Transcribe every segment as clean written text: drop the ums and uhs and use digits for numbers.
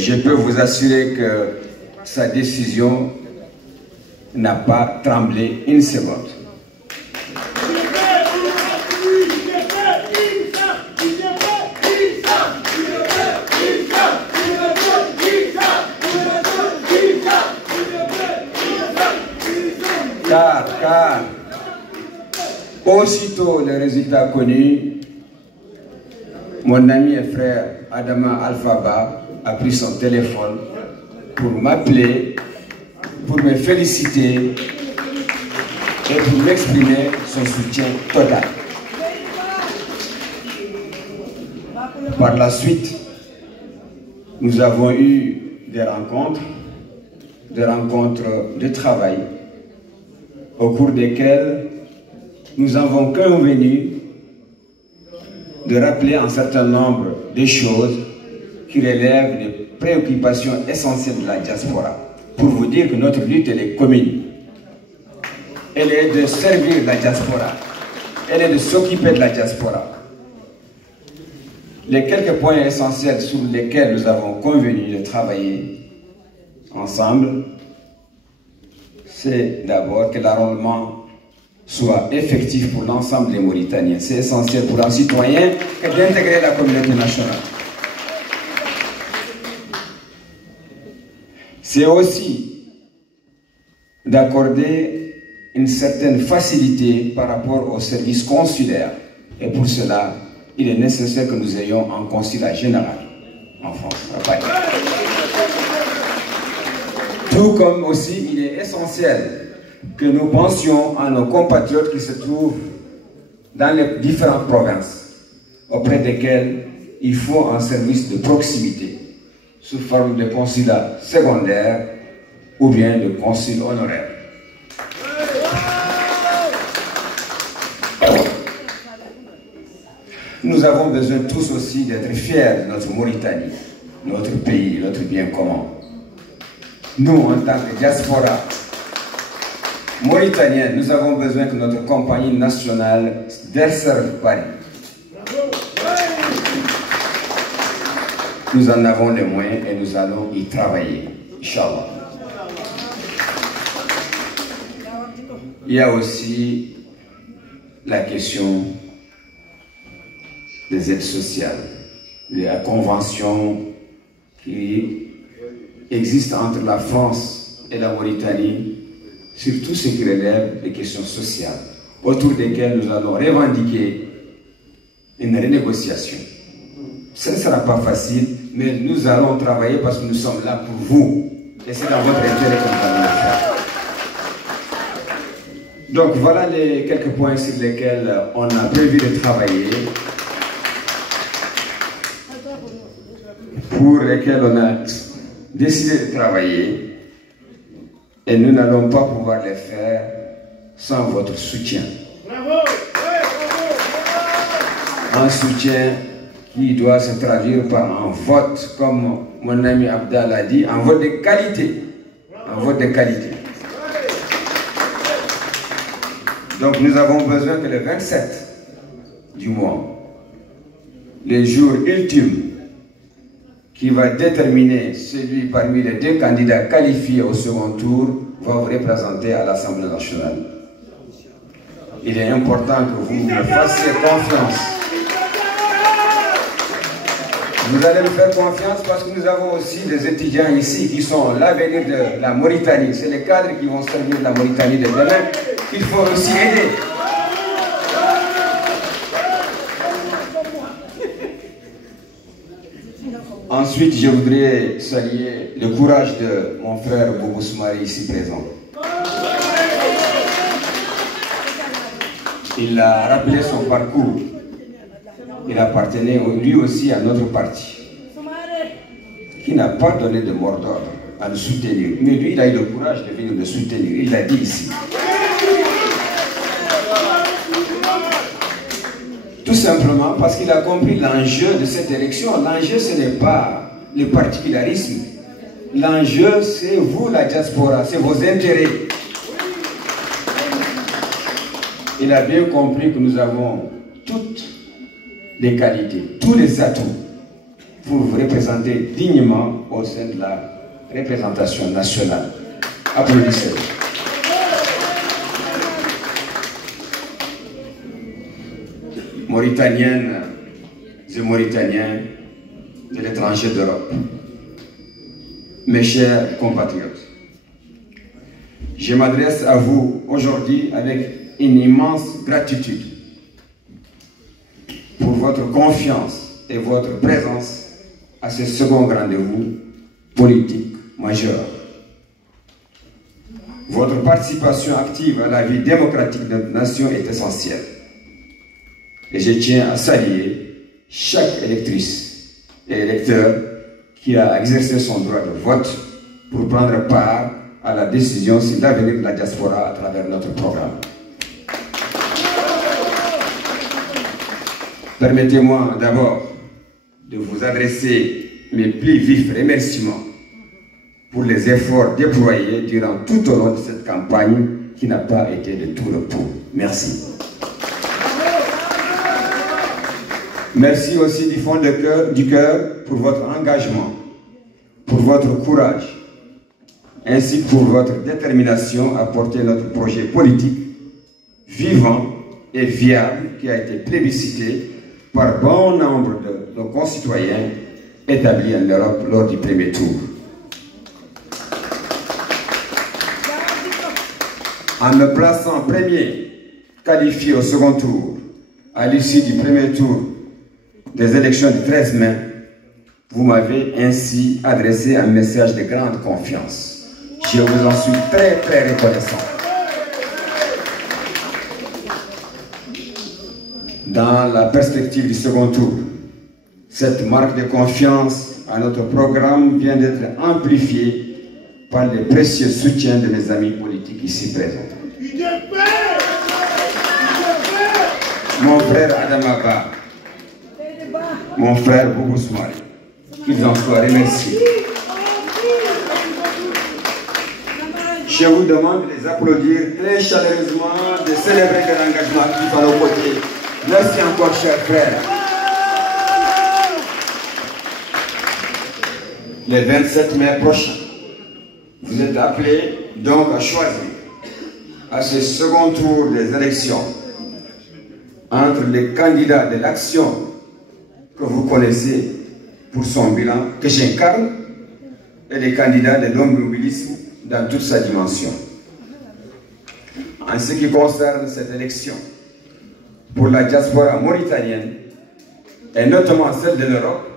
Je peux vous assurer que sa décision n'a pas tremblé une seconde. Car aussitôt les résultats connus, mon ami et frère Adama Alphaba a pris son téléphone pour m'appeler, pour me féliciter et pour m'exprimer son soutien total. Par la suite, nous avons eu des rencontres de travail, au cours desquelles nous avons convenu de rappeler un certain nombre de choses qui relèvent des préoccupations essentielles de la diaspora. Pour vous dire que notre lutte, elle est commune. Elle est de servir la diaspora. Elle est de s'occuper de la diaspora. Les quelques points essentiels sur lesquels nous avons convenu de travailler ensemble, c'est d'abord que l'enrôlement soit effectif pour l'ensemble des Mauritaniens. C'est essentiel pour un citoyen que d'intégrer la communauté nationale. C'est aussi d'accorder une certaine facilité par rapport aux services consulaires. Et pour cela, il est nécessaire que nous ayons un consulat général en France, à Paris. Tout comme aussi, il est essentiel que nous pensions à nos compatriotes qui se trouvent dans les différentes provinces, auprès desquels il faut un service de proximité, sous forme de consulat secondaire ou bien de consul honoraire. Nous avons besoin tous aussi d'être fiers de notre Mauritanie, notre pays, notre bien commun. Nous, en tant que diaspora mauritanienne, nous avons besoin que notre compagnie nationale desserve Paris. Nous en avons les moyens et nous allons y travailler, Inch'Allah. Il y a aussi la question des aides sociales, de la convention qui existe entre la France et la Mauritanie sur tout ce qui relève des questions sociales, autour desquelles nous allons revendiquer une renégociation. Ce ne sera pas facile, mais nous allons travailler parce que nous sommes là pour vous. Et c'est dans votre intérêt que nous allons le faire. Donc voilà les quelques points sur lesquels on a prévu de travailler, pour lesquels on a décidé de travailler, et nous n'allons pas pouvoir les faire sans votre soutien. Un soutien qui doit se traduire par un vote, comme mon ami Abdal a dit, un vote de qualité. Un vote de qualité. Donc nous avons besoin que le 27 du mois, le jour ultime, qui va déterminer celui parmi les deux candidats qualifiés au second tour, va vous représenter à l'Assemblée nationale. Il est important que vous me fassiez confiance. Vous allez me faire confiance parce que nous avons aussi des étudiants ici qui sont l'avenir de la Mauritanie. C'est les cadres qui vont servir la Mauritanie de demain qu'il faut aussi aider. Ensuite, je voudrais saluer le courage de mon frère Boubou Soumaré ici présent. Il a rappelé son parcours. Il appartenait lui aussi à notre parti, qui n'a pas donné de mot d'ordre à le soutenir. Mais lui, il a eu le courage de venir le soutenir. Il l'a dit ici. Tout simplement parce qu'il a compris l'enjeu de cette élection. L'enjeu, ce n'est pas le particularisme. L'enjeu, c'est vous, la diaspora, c'est vos intérêts. Il a bien compris que nous avons toutes les qualités, tous les atouts pour vous représenter dignement au sein de la représentation nationale. Applaudissez. Mauritaniennes et Mauritaniens de l'étranger d'Europe, mes chers compatriotes, je m'adresse à vous aujourd'hui avec une immense gratitude pour votre confiance et votre présence à ce second rendez-vous politique majeur. Votre participation active à la vie démocratique de notre nation est essentielle. Et je tiens à saluer chaque électrice et électeur qui a exercé son droit de vote pour prendre part à la décision sur l'avenir de la diaspora à travers notre programme. Permettez-moi d'abord de vous adresser mes plus vifs remerciements pour les efforts déployés durant tout au long de cette campagne qui n'a pas été de tout repos. Merci. Merci aussi du fond du cœur pour votre engagement, pour votre courage, ainsi que pour votre détermination à porter notre projet politique vivant et viable qui a été plébiscité par bon nombre de nos concitoyens établis en Europe lors du premier tour. En me plaçant premier, qualifié au second tour, à l'issue du premier tour des élections du 13 mai, vous m'avez ainsi adressé un message de grande confiance. Je vous en suis très très reconnaissant. Dans la perspective du second tour, cette marque de confiance à notre programme vient d'être amplifiée par les précieux soutiens de mes amis politiques ici présents. Mon frère Adam Abba, mon frère Boubou Soumaré, qu'ils en soient remerciés. Je vous demande de les applaudir très chaleureusement, de célébrer leur engagement actif à nos côtés. Merci encore, chers frères. Le 27 mai prochain, vous êtes appelés donc à choisir à ce second tour des élections entre les candidats de l'action que vous connaissez pour son bilan, que j'incarne, et les candidats de l'immobilisme dans toute sa dimension. En ce qui concerne cette élection, pour la diaspora mauritanienne, et notamment celle de l'Europe,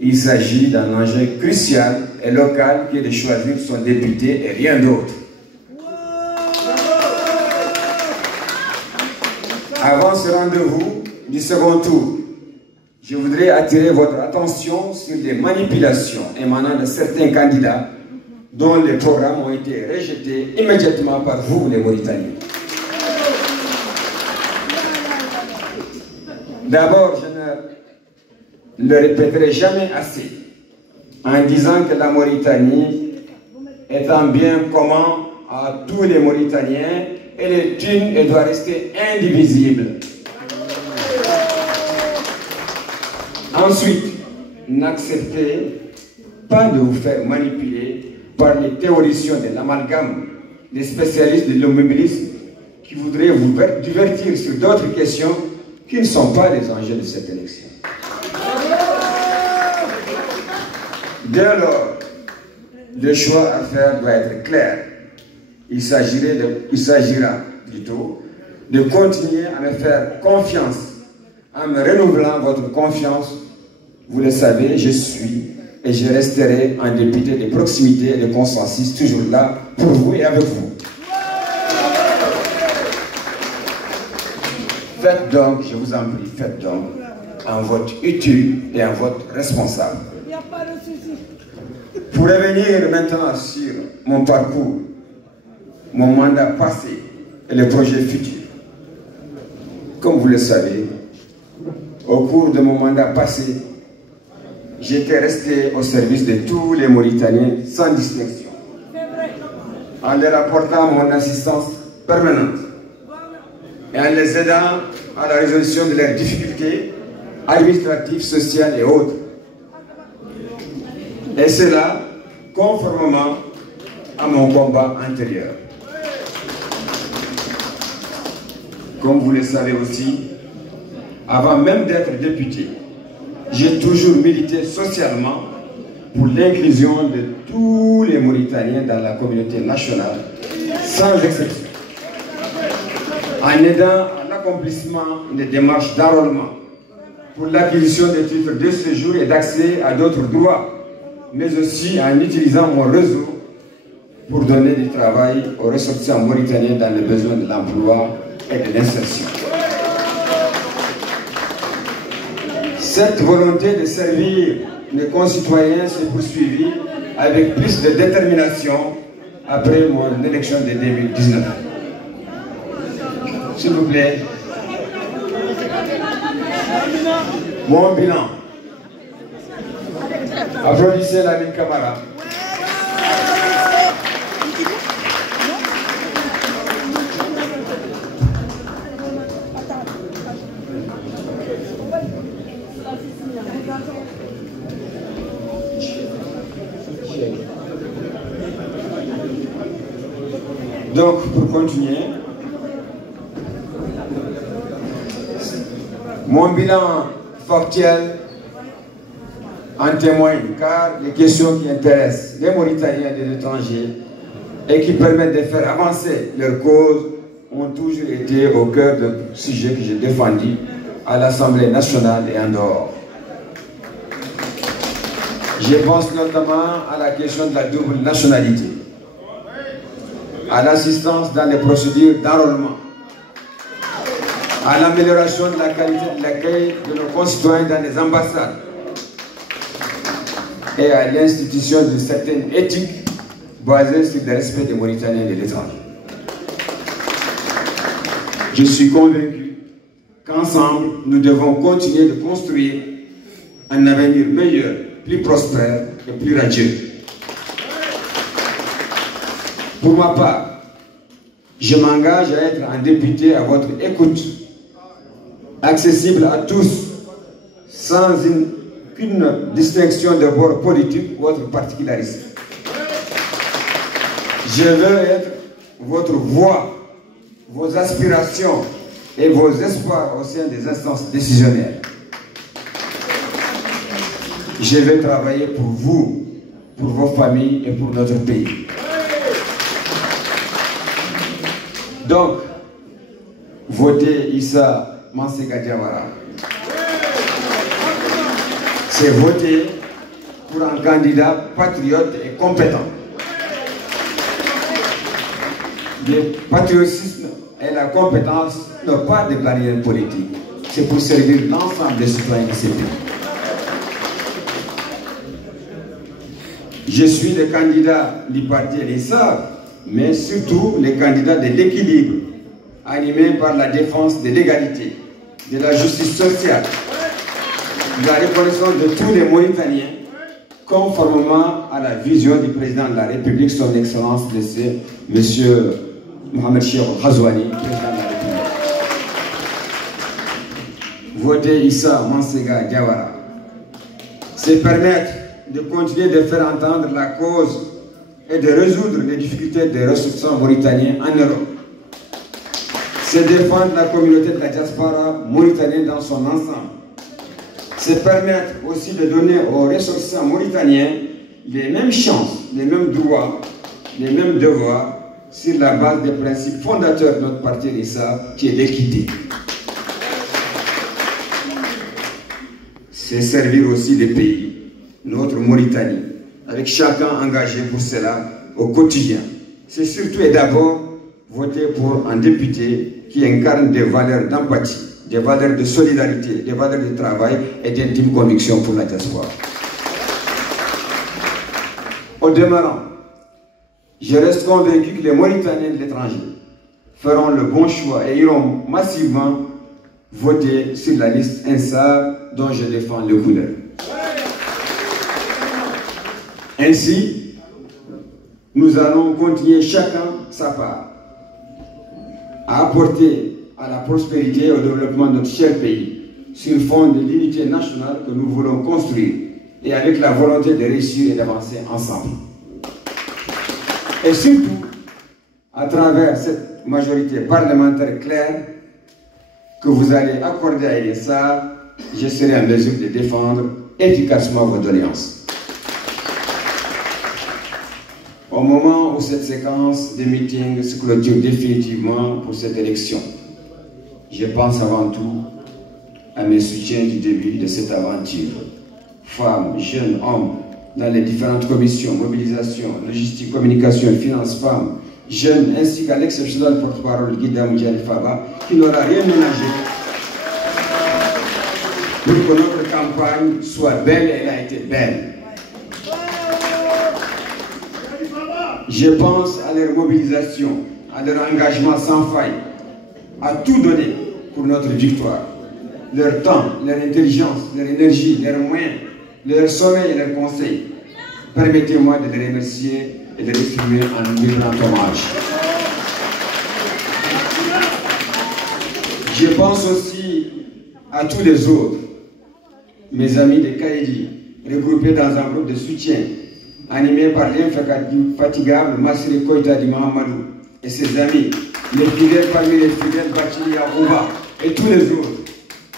il s'agit d'un enjeu crucial et local qui est de choisir son député et rien d'autre. Avant ce rendez-vous du second tour, je voudrais attirer votre attention sur des manipulations émanant de certains candidats dont les programmes ont été rejetés immédiatement par vous, les Mauritaniens. D'abord, je ne le répéterai jamais assez en disant que la Mauritanie est un bien commun à tous les Mauritaniens et les thunes, elle doit rester indivisible. Ensuite, n'acceptez pas de vous faire manipuler par les théoriciens de l'amalgame des spécialistes de l'immobilisme qui voudraient vous divertir sur d'autres questions qui ne sont pas les enjeux de cette élection. Dès lors, le choix à faire doit être clair. Il s'agira plutôt de continuer à me faire confiance, en me renouvelant votre confiance. Vous le savez, je suis et je resterai un député de proximité et de consensus, toujours là pour vous et avec vous. Faites donc, je vous en prie, faites donc un vote utile et un vote responsable. Pour revenir maintenant sur mon parcours, mon mandat passé et les projets futurs. Comme vous le savez, au cours de mon mandat passé, j'étais resté au service de tous les Mauritaniens sans distinction, en leur apportant mon assistance permanente et en les aidant à la résolution de leurs difficultés administratives, sociales et autres. Et cela conformément à mon combat antérieur. Comme vous le savez aussi, avant même d'être député, j'ai toujours milité socialement pour l'inclusion de tous les Mauritaniens dans la communauté nationale, sans exception, en aidant à l'accomplissement des démarches d'enrôlement pour l'acquisition des titres de séjour et d'accès à d'autres droits, mais aussi en utilisant mon réseau pour donner du travail aux ressortissants mauritaniens dans le besoin de l'emploi et de l'insertion. Cette volonté de servir les concitoyens s'est poursuivie avec plus de détermination après mon élection de 2019. S'il vous plaît. Mon bilan. Applaudissez Lamine Camara. Donc, pour continuer, mon bilan factuel en témoigne, car les questions qui intéressent les Mauritaniens et les étrangers et qui permettent de faire avancer leurs causes ont toujours été au cœur de sujets que j'ai défendus à l'Assemblée nationale et en dehors. Je pense notamment à la question de la double nationalité, à l'assistance dans les procédures d'enrôlement, à l'amélioration de la qualité de l'accueil de nos concitoyens dans les ambassades et à l'institution d'une certaine éthique basée sur le respect des Mauritaniens et de l'étranger. Je suis convaincu qu'ensemble, nous devons continuer de construire un avenir meilleur, plus prospère et plus radieux. Pour ma part, je m'engage à être un député à votre écoute, accessible à tous, sans aucune distinction de bord politique ou autre particularisme. Je veux être votre voix, vos aspirations et vos espoirs au sein des instances décisionnaires. Je vais travailler pour vous, pour vos familles et pour notre pays. Donc, votez Issa Mansega Diawara. C'est voter pour un candidat patriote et compétent. Le patriotisme et la compétence n'ont pas de barrière politique. C'est pour servir l'ensemble des citoyens de ce pays. Je suis le candidat du parti l'ISA, mais surtout le candidat de l'équilibre, animé par la défense de l'égalité, de la justice sociale, de la reconnaissance de tous les Mauritaniens, conformément à la vision du président de la République, son Excellence, M. Mohamed Cheikh Ghazouani, président de la République. Voter Issa Mansega Diawara, c'est permettre de continuer de faire entendre la cause et de résoudre les difficultés des ressortissants mauritaniens en Europe. C'est défendre la communauté de la diaspora mauritanienne dans son ensemble. C'est permettre aussi de donner aux ressortissants mauritaniens les mêmes chances, les mêmes droits, les mêmes devoirs sur la base des principes fondateurs de notre parti l'ISA, qui est l'équité. C'est servir aussi les pays, notre Mauritanie, avec chacun engagé pour cela au quotidien. C'est surtout et d'abord voter pour un député qui incarne des valeurs d'empathie, des valeurs de solidarité, des valeurs de travail et d'intime conviction pour la diaspora. Au demeurant, je reste convaincu que les Mauritaniens de l'étranger feront le bon choix et iront massivement voter sur la liste INSA dont je défends le couleur. Ainsi, nous allons continuer chacun sa part à apporter à la prospérité et au développement de notre cher pays sur le fond de l'unité nationale que nous voulons construire et avec la volonté de réussir et d'avancer ensemble. Et surtout, à travers cette majorité parlementaire claire que vous allez accorder à l'ESA, je serai en mesure de défendre efficacement vos doléances. Au moment où cette séquence de meetings se clôture définitivement pour cette élection, je pense avant tout à mes soutiens du début de cette aventure. Femmes, jeunes, hommes, dans les différentes commissions, mobilisation, logistique, communication, finances, femmes, jeunes, ainsi qu'à l'exceptionnel porte-parole Guida Moudjali Faba, qui n'aura rien ménagé pour que notre campagne soit belle et elle a été belle. Je pense à leur mobilisation, à leur engagement sans faille, à tout donner pour notre victoire. Leur temps, leur intelligence, leur énergie, leurs moyens, leur sommeil et leurs conseils. Permettez-moi de les remercier et de les exprimer en vibrant hommage. Je pense aussi à tous les autres, mes amis de Kaïdi, regroupés dans un groupe de soutien, animé par l'infatigable Massiré Koïta di Mahamadou et ses amis, les fidèles parmi les fidèles Bachili Yarouba et tous les autres.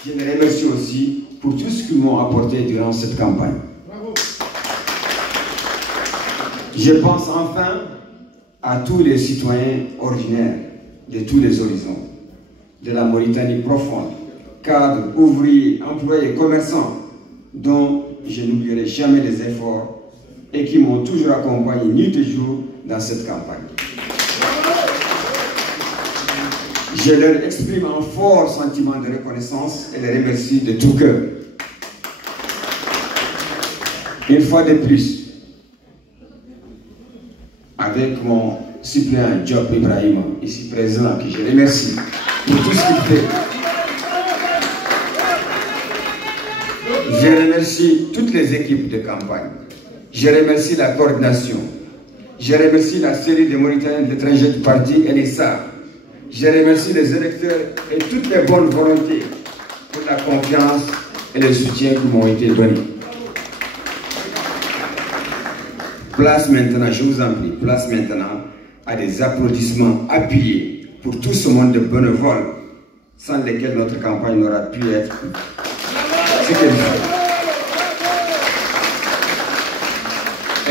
Je les remercie aussi pour tout ce qu'ils m'ont apporté durant cette campagne. Je pense enfin à tous les citoyens ordinaires de tous les horizons, de la Mauritanie profonde, cadres, ouvriers, employés, commerçants, dont je n'oublierai jamais les efforts et qui m'ont toujours accompagné nuit et jour dans cette campagne. Je leur exprime un fort sentiment de reconnaissance et les remercie de tout cœur. Une fois de plus, avec mon suppléant Diop Ibrahim, ici présent, que je remercie pour tout ce qu'il fait. Je remercie toutes les équipes de campagne. Je remercie la coordination. Je remercie la série de Mauritaniens de l'étranger du parti et les SAR. Je remercie les électeurs et toutes les bonnes volontés pour la confiance et le soutien qui m'ont été donnés. Place maintenant, je vous en prie, place maintenant à des applaudissements appuyés pour tout ce monde de bénévoles sans lesquels notre campagne n'aura pu être ce qu'elle fait.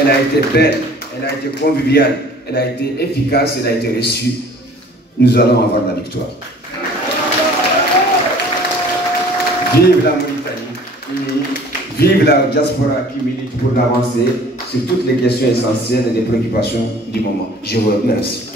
Elle a été belle, elle a été conviviale, elle a été efficace, elle a été reçue. Nous allons avoir la victoire. Vive la Mauritanie, vive la diaspora qui milite pour l'avancée sur toutes les questions essentielles et les préoccupations du moment. Je vous remercie.